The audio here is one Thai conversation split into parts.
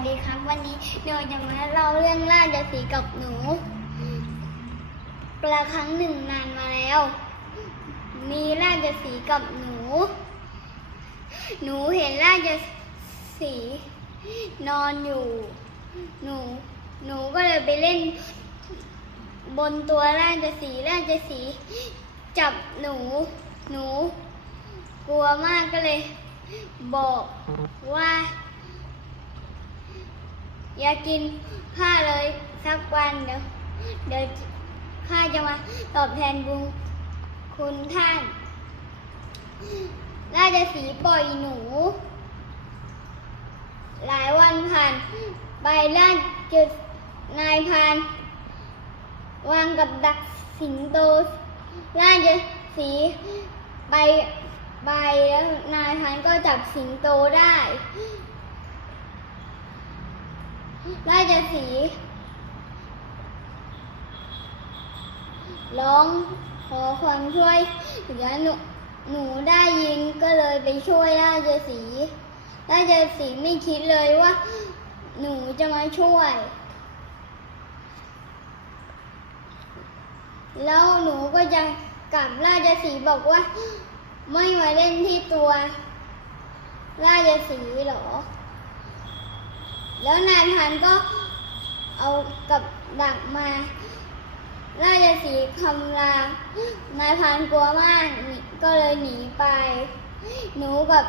สดีครับ วันนี้เดี๋ยวจะมาเล่าเรื่องราชสีกับหนูปลาครั้งหนึ่งนานมาแล้ว มีราชสีกับหนู หนูเห็นราชสีนอนอยู่ หนู หนูก็เลยไปเล่น บนตัวราชสีราชสีจับหนู หนู กลัวมากก็เลย บอกว่า อย่ากินข้าเลยสักวันเดี๋ยวเดี๋ยวข้าจะมาตอบแทนบุญคุณท่าน ราชสีปล่อยหนู หลายวันผ่านไปราจุดนายพานวางกับดักสิงโตราชสีไปไปแล้วนายพรานก็จับสิงโตได้ ราชสีร้องขอความช่วยเหลือหนูหนูได้ยินก็เลยไปช่วยราชสีห์ราชสีไม่คิดเลยว่า หนูจะมาช่วย แล้วหนูก็จะกลับราชสีบอกว่า ไม่มาเล่นที่ตัว ราชสีหรอ แล้วนายพันก็เอากับดักมาราชสีคำรามนายพันกลัวมากก็เลยหนีไป หนูกับ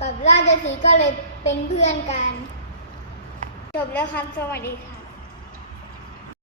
กับราชสีก็เลยเป็นเพื่อนกัน จบแล้วครับ สวัสดีค่ะ